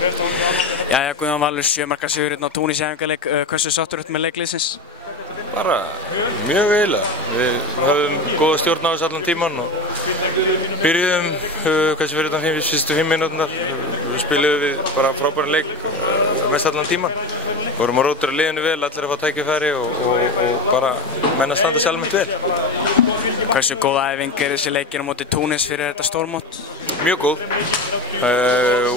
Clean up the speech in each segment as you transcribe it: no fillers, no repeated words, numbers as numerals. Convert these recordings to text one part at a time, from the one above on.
Jæja, Guðjón Valur, 7 marka sigurinn á Túnis í æfingaleik. Hversu sáttur ertu með leikliðsins? Bara mjög eiginlega. Við höfðum góða stjórn á þessu allan tíman og byrjuðum hversu fyrir utan fyrstu 5 mínúturnar. Spiluðum við bara frábæran leik mest allan tíman. Vorum að rótira liðinu vel, allir að fá tækifæri og bara menn að standa sjálfmynd vel. Hversu góð æfing er þessi leikir á móti Túnis fyrir þetta stórmót? Mjög góð.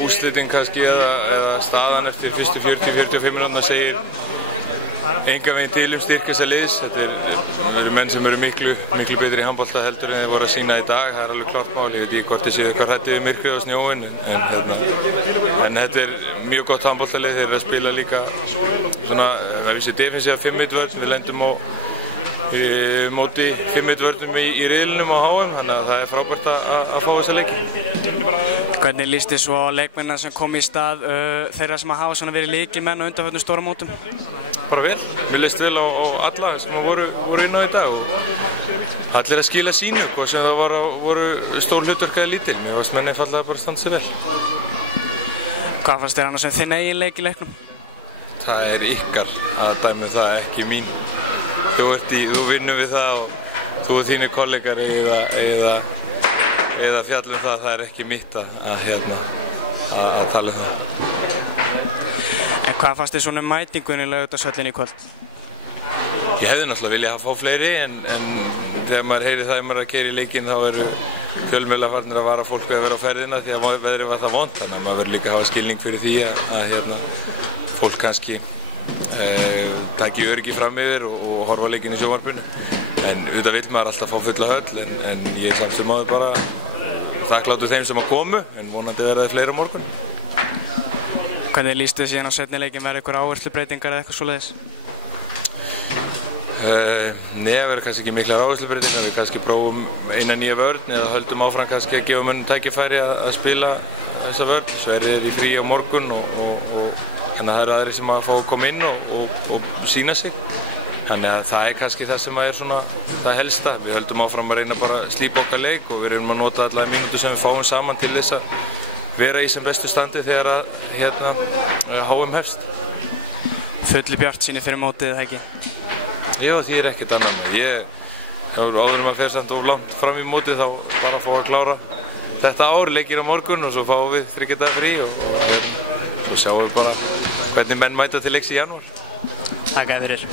Úrslitin kannski eða staðan eftir fyrstu 40-45 mínúturnar segir engan veginn til styrk þessa liðs. Þetta eru menn sem eru miklu betri í handbolta heldur en þeir voru að sýna í dag. Það er alveg klart mál. Ég veit ekki hvort þið séu eitthvað hræddir við myrkrið og snjóinn en þetta er mjög gott handboltalið. Þeir eru að spila líka svona, það vísir defensíva 5-1 vörn. Við lendum á móti 5-1 vörnum í riðlinum á HM, þannig að það er frábært að fá þessa leiki. Hvernig líst þið svo á leikmennina sem kom í stað þeirra sem hafa svona verið lykilmenn á undanförnum stóramótum? Bara vel. Mér líst vel á alla sem voru inn á í dag og allir að skila sínu, hvað sem það voru stór hlutverk eða lítil. Mér fannst menn einfaldlega bara að standa sig vel. Hvað fannst þér annars sem þinn eigin leik í leiknum? Það er ykkar að dæmi það, ekki mín. Þú vinnur við það og þú og þínir kollegar eða fjallum það er ekki mitt að tala um það. En hvað fannst þið svona mætingunni Laugardalshöllinni í kvöld? Ég hefði náttúrulega viljað að fá fleiri en þegar maður heyri það maður að keyra í leikinn þá eru fjölmiðlar farnir að vara fólk við að vera á ferðina því að veðrið var það vont, þannig að maður verður líka að hafa skilning fyrir því að fólk kannski taki öryggi fram yfir og horfa leikinn í sjónvarpinu. En auðvitað vill maður alltaf fá fulla höll en ég er samt sem áður bara þakklátur þeim sem að komu en vonandi verða þið fleiri á morgun. Hvernig líst þið síðan á seinni leikinn, verða ykkur áherslubreytingar eða eitthvað svoleiðis? Nei, það verður kannski ekki miklar áherslubreytingar, við kannski prófum eina nýja vörn eða höldum áfram kannski að gefa mönnum tækifæri að spila þessa vörn. Sverrir er í frí á morgun og þannig að það eru aðrir sem að fá að koma inn og sýna sig. Þannig að það er kannski það sem er svona það helsta. Við höldum áfram að reyna bara að slípa okkar leik og við reynum að nota allar mínútur sem við fáum saman til þess að vera í sem bestu standi þegar að HM hefst. Fulli bjartsýni fyrir mótið, eða ekki? Já, því er ekkert annað með. Áður að fer samt of langt fram í mótið þá bara að fá að klára þetta ár, leikir á morgun og svo fáum við 3 daga frí og svo sjáum við bara hvernig menn mæta til leiks í janúar. Takk fyrir.